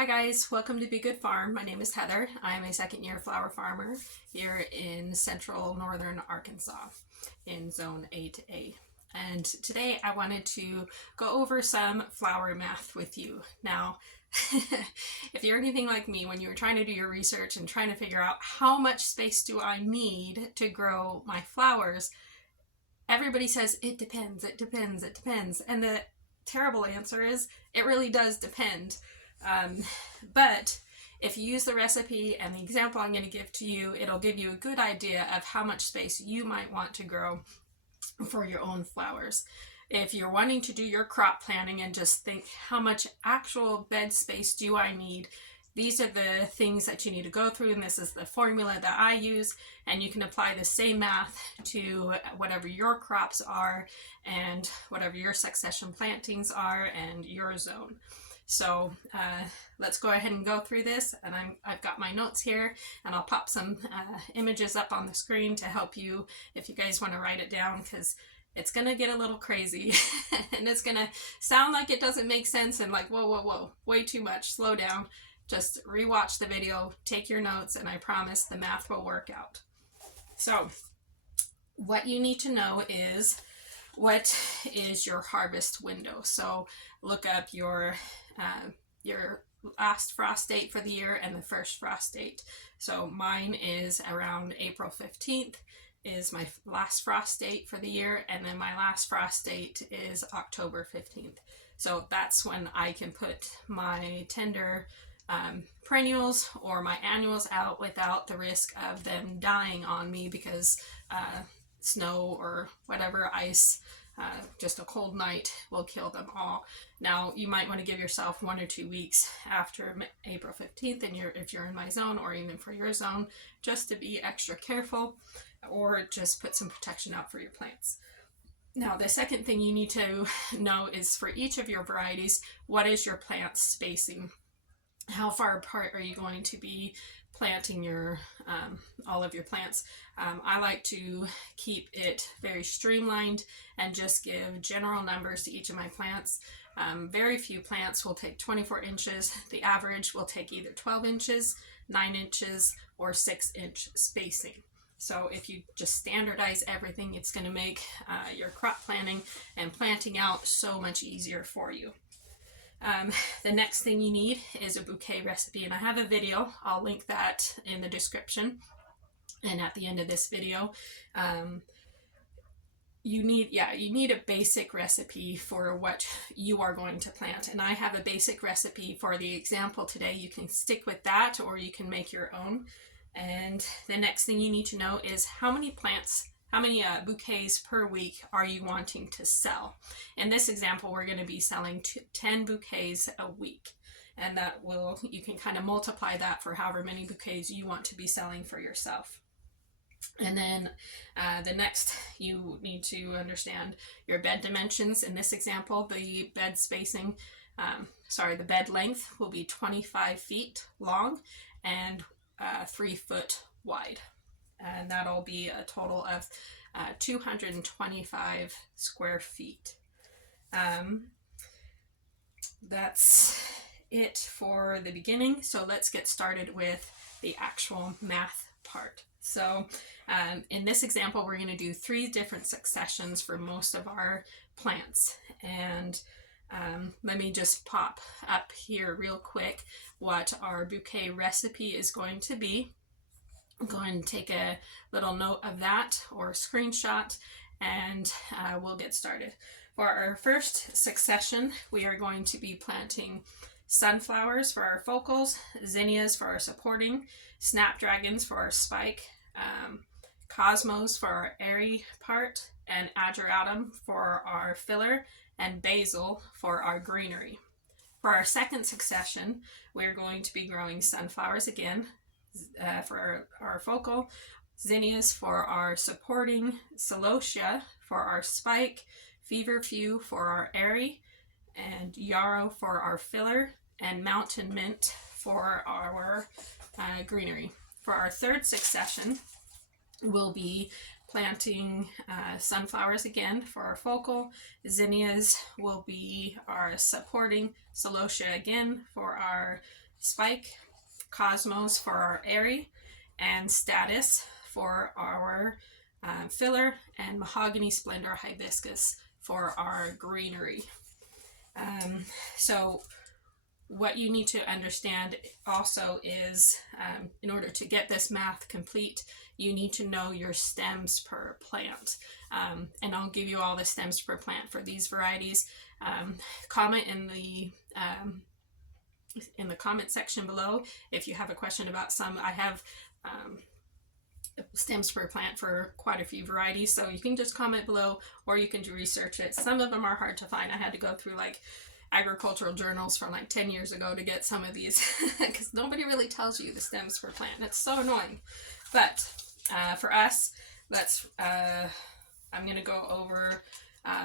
Hi guys, welcome to Be Good Farm. My name is Heather. I am a second year flower farmer here in central northern Arkansas in zone 8A. And today I wanted to go over some flower math with you. Now, if you're anything like me, when you were trying to do your research and trying to figure out how much space do I need to grow my flowers, everybody says it depends, it depends, it depends. And the terrible answer is it really does depend. But if you use the recipe and the example I'm going to give to you, it'll give you a good idea of how much space you might want to grow for your own flowers. If you're wanting to do your crop planning and just think how much actual bed space do I need, these are the things that you need to go through, and this is the formula that I use, and you can apply the same math to whatever your crops are and whatever your succession plantings are and your zone. So let's go ahead and go through this, and I've got my notes here, and I'll pop some images up on the screen to help you if you guys want to write it down, because it's going to get a little crazy and it's going to sound like it doesn't make sense and like, whoa, way too much, slow down. Just rewatch the video, take your notes, and I promise the math will work out. So what you need to know is what is your harvest window. So look up your last frost date for the year and the first frost date. So mine is around April 15th is my last frost date for the year, and then my last frost date is October 15th. So that's when I can put my tender perennials or my annuals out without the risk of them dying on me because snow or whatever, ice, just a cold night will kill them all. Now, you might want to give yourself 1 or 2 weeks after April 15th, and if you're in my zone or even for your zone, just to be extra careful, or just put some protection out for your plants. Now, the second thing you need to know is for each of your varieties, what is your plant spacing? How far apart are you going to be planting your all of your plants? I like to keep it very streamlined and just give general numbers to each of my plants. Very few plants will take 24 inches. The average will take either 12 inches, 9 inches, or 6-inch spacing. So if you just standardize everything, it's going to make your crop planning and planting out so much easier for you. The next thing you need is a bouquet recipe, and I have a video. I'll link that in the description and at the end of this video. You need a basic recipe for what you are going to plant, and I have a basic recipe for the example today. You can stick with that or you can make your own. And the next thing you need to know is how many bouquets per week are you wanting to sell. In this example, we're going to be selling 10 bouquets a week, and you can kind of multiply that for however many bouquets you want to be selling for yourself. And then the next, you need to understand your bed dimensions. In this example, the bed spacing, the bed length will be 25 feet long and 3 foot wide. And that'll be a total of 225 square feet. That's it for the beginning. So let's get started with the actual math part. So in this example, we're going to do 3 different successions for most of our plants. And let me just pop up here real quick what our bouquet recipe is going to be. Go ahead and take a little note of that or screenshot, and we'll get started. For our first succession, we are going to be planting sunflowers for our focals, zinnias for our supporting, snapdragons for our spike, cosmos for our airy part, and ageratum for our filler, and basil for our greenery. For our second succession, we're going to be growing sunflowers again, for our focal, zinnias for our supporting, celosia for our spike, feverfew for our airy, and yarrow for our filler, and mountain mint for our greenery. For our third succession, we'll be planting sunflowers again for our focal, zinnias will be our supporting, celosia again for our Spike, Cosmos for our airy, and Status for our filler, and Mahogany Splendor Hibiscus for our greenery. So what you need to understand also is, in order to get this math complete, you need to know your stems per plant. And I'll give you all the stems per plant for these varieties. Comment in the comment section below if you have a question about some. I have stems per plant for quite a few varieties, so you can just comment below, or you can research it. Some of them are hard to find. I had to go through like agricultural journals from like 10 years ago to get some of these because nobody really tells you the stems per plant. It's so annoying. But for us, I'm going to go over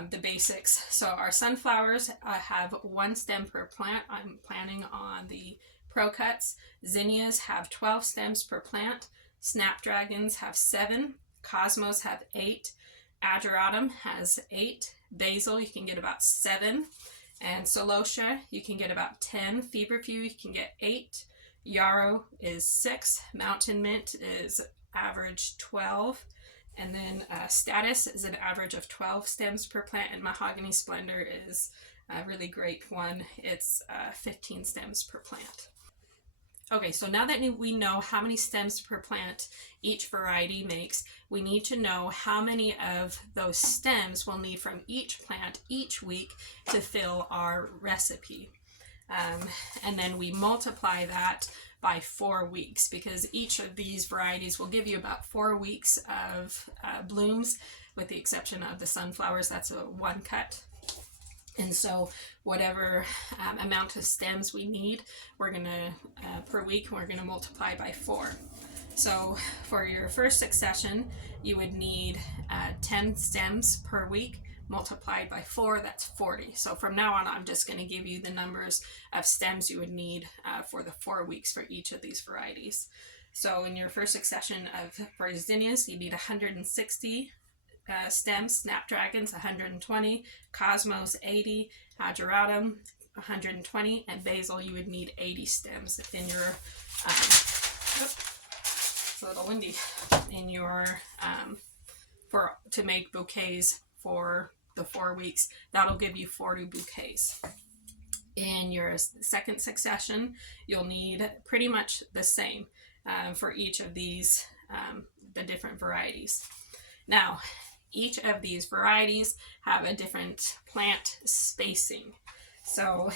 the basics. So our sunflowers have 1 stem per plant. I'm planning on the Pro Cuts. Zinnias have 12 stems per plant. Snapdragons have 7. Cosmos have 8. Ageratum has 8. Basil, you can get about 7. And Celosia, you can get about 10. Feverfew, you can get 8. Yarrow is 6. Mountain Mint is average 12. And then Status is an average of 12 stems per plant. And Mahogany Splendor is a really great one. It's 15 stems per plant. Okay, so now that we know how many stems per plant each variety makes, we need to know how many of those stems we'll need from each plant each week to fill our recipe. And then we multiply that by 4 weeks, because each of these varieties will give you about 4 weeks of blooms, with the exception of the sunflowers. That's a 1 cut. And so whatever amount of stems we need, we're going to, per week, we're going to multiply by 4. So for your first succession, you would need 10 stems per week multiplied by 4, that's 40. So from now on, I'm just going to give you the numbers of stems you would need for the 4 weeks for each of these varieties. So in your first succession for zinnias, you need 160 stems, Snapdragons 120, Cosmos 80, Ageratum 120, and Basil you would need 80 stems in your, it's a little windy, in your, to make bouquets for the 4 weeks. That'll give you 40 bouquets. In your second succession, you'll need pretty much the same for each of these, the different varieties. Now, each of these varieties have a different plant spacing. So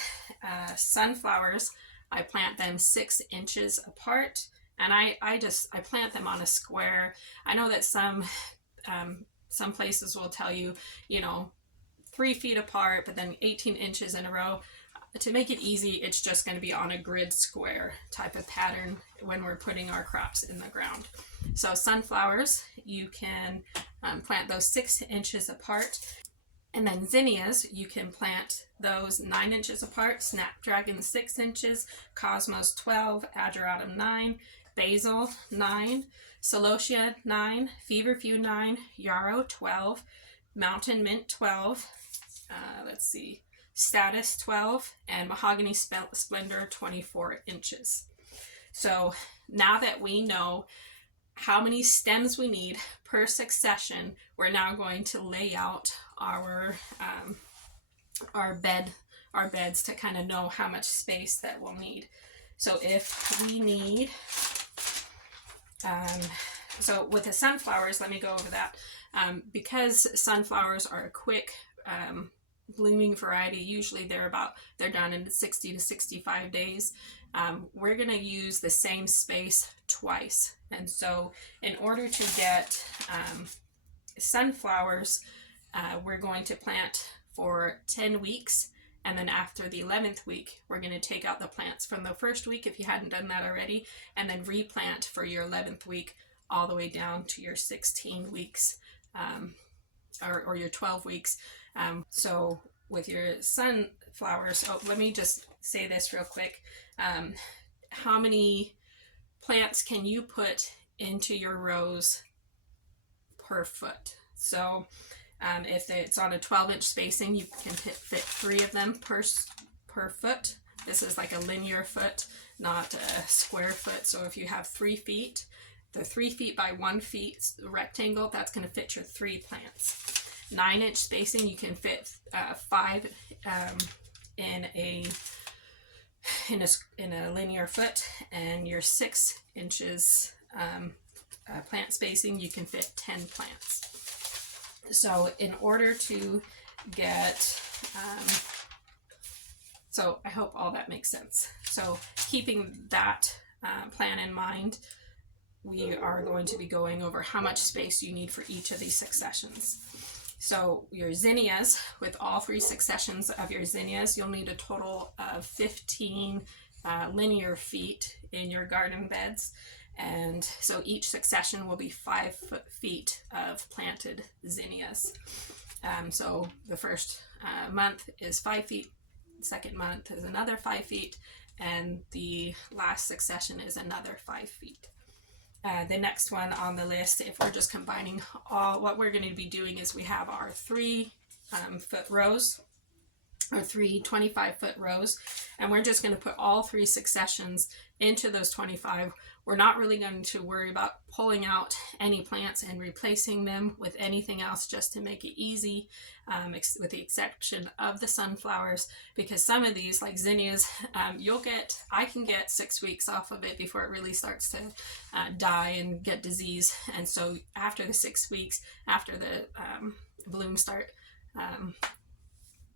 sunflowers, I plant them 6 inches apart, and I plant them on a square. I know that some places will tell you, 3 feet apart, but then 18 inches in a row. To make it easy, it's just going to be on a grid square type of pattern when we're putting our crops in the ground. So sunflowers, you can plant those 6 inches apart. And then zinnias, you can plant those 9 inches apart. Snapdragon 6 inches, Cosmos 12, Ageratum 9, Basil 9, Celosia 9, Feverfew 9, Yarrow 12, Mountain Mint 12, Status 12, and Mahogany Splendor 24 inches. So now that we know how many stems we need per succession, we're now going to lay out our beds to kind of know how much space that we'll need. So if we need, so with the sunflowers, let me go over that. Because sunflowers are a quick blooming variety, usually they're done in 60 to 65 days. We're going to use the same space twice. And so in order to get sunflowers, we're going to plant for 10 weeks. And then after the 11th week, we're going to take out the plants from the first week, if you hadn't done that already, and then replant for your 11th week all the way down to your 16 weeks, or your 12 weeks. So with your sunflowers, let me just say this real quick. How many plants can you put into your rows per foot? So if it's on a 12-inch spacing, you can fit 3 of them per foot. This is like a linear foot, not a square foot. So if you have 3 feet, the 3 feet by 1 feet rectangle, that's going to fit your 3 plants. 9-inch spacing, you can fit 5 in a linear foot, and your 6 inches plant spacing, you can fit 10 plants. So in order to get, so I hope all that makes sense. So keeping that plan in mind, we are going to be going over how much space you need for each of these successions. So your zinnias, with all 3 successions of your zinnias, you'll need a total of 15 linear feet in your garden beds. And so each succession will be 5 feet of planted zinnias. So the first month is 5 feet, the second month is another 5 feet, and the last succession is another 5 feet. The next one on the list, if we're just combining all, what we're going to be doing is we have our 3 foot rows, or 3 25-foot rows, and we're just going to put all 3 successions into those 25. We're not really going to worry about pulling out any plants and replacing them with anything else, just to make it easy, with the exception of the sunflowers, because some of these, like zinnias, I can get 6 weeks off of it before it really starts to die and get disease. And so after the 6 weeks, after the blooms start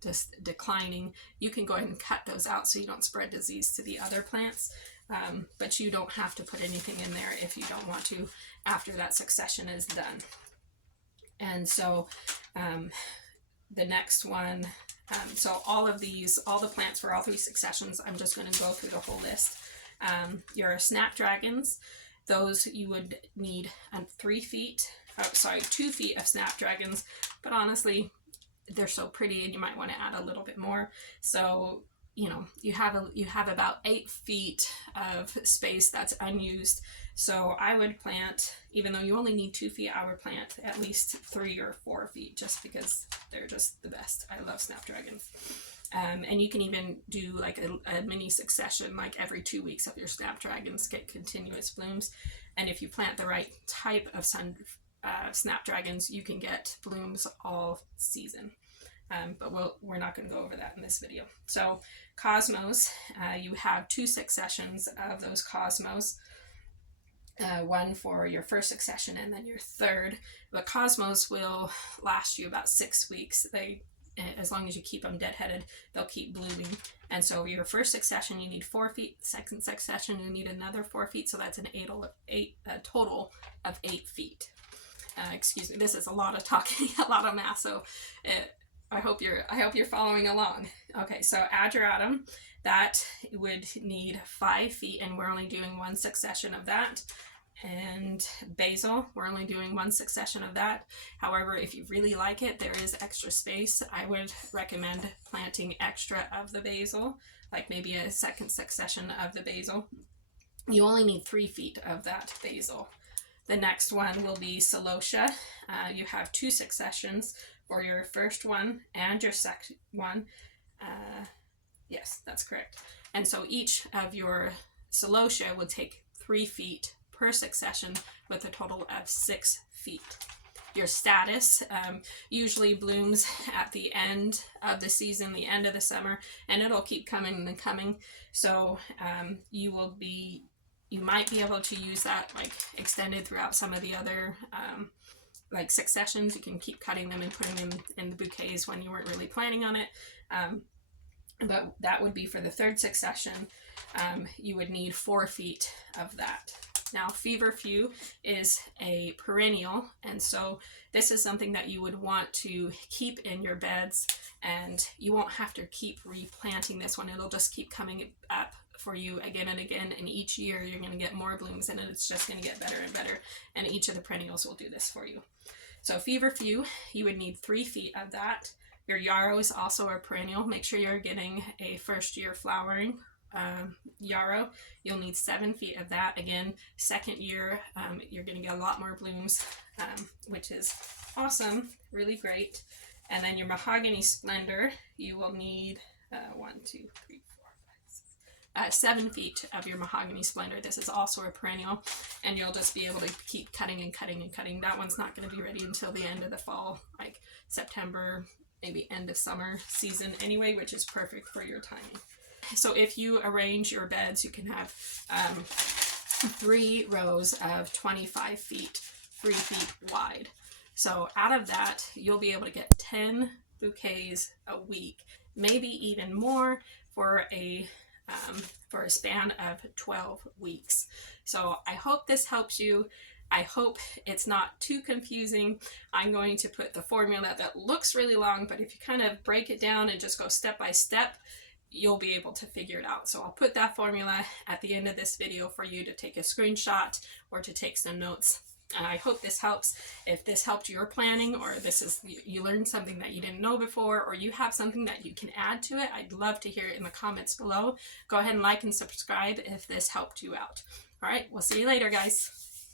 just declining, you can go ahead and cut those out so you don't spread disease to the other plants. But you don't have to put anything in there if you don't want to after that succession is done. And so the next one, so all of these, all the plants for all 3 successions, I'm just going to go through the whole list. Your snapdragons, those you would need 2 feet of snapdragons, but honestly, they're so pretty and you might want to add a little bit more. So you know, you have about 8 feet of space that's unused. So I would plant, even though you only need 2 feet, I would plant at least 3 or 4 feet, just because they're just the best. I love snapdragons. And you can even do like a mini succession, like every 2 weeks of your snapdragons get continuous blooms. And if you plant the right type of snapdragons, you can get blooms all season. But we're not going to go over that in this video. So cosmos, you have 2 successions of those cosmos, one for your first succession and then your third. But cosmos will last you about 6 weeks. As long as you keep them deadheaded, they'll keep blooming. And so your first succession, you need 4 feet. Second succession, you need another 4 feet. So that's a total of 8 feet. Excuse me, this is a lot of talking, a lot of math. So I hope you're following along. Okay, so ageratum, that would need 5 feet, and we're only doing 1 succession of that. And basil, we're only doing 1 succession of that. However, if you really like it, there is extra space. I would recommend planting extra of the basil, like maybe a second succession of the basil. You only need 3 feet of that basil. The next one will be celosia. You have 2 successions for your first one and your second one. Yes, that's correct. And so each of your celosia would take 3 feet per succession, with a total of 6 feet. Your statice usually blooms at the end of the season, the end of the summer, and it'll keep coming and coming. So you might be able to use that like extended throughout some of the other like successions. You can keep cutting them and putting them in the bouquets when you weren't really planning on it. But that would be for the third succession. You would need 4 feet of that. Now, feverfew is a perennial, and so this is something that you would want to keep in your beds, and you won't have to keep replanting this one. It'll just keep coming up for you again and again, and each year you're going to get more blooms, and it's just going to get better and better, and each of the perennials will do this for you. So feverfew, you would need 3 feet of that. Your yarrow is also a perennial. Make sure you're getting a first year flowering yarrow. You'll need 7 feet of that. Again, second year, you're going to get a lot more blooms, which is awesome, really great. And then your mahogany splendor, you will need 1, 2, 3, 4, 5, 6, 7 feet of your mahogany splendor. This is also a perennial, and you'll just be able to keep cutting and cutting and cutting. That one's not going to be ready until the end of the fall, like September, maybe end of summer season anyway, which is perfect for your timing. So if you arrange your beds, you can have 3 rows of 25 feet, 3 feet wide. So out of that, you'll be able to get 10 bouquets a week, maybe even more for a span of 12 weeks. So I hope this helps you. I hope it's not too confusing. I'm going to put the formula that looks really long, but if you kind of break it down and just go step by step, you'll be able to figure it out. So I'll put that formula at the end of this video for you to take a screenshot or to take some notes. I hope this helps. If this helped your planning, or you learned something that you didn't know before, or you have something that you can add to it, I'd love to hear it in the comments below. Go ahead and like and subscribe if this helped you out. All right, we'll see you later, guys.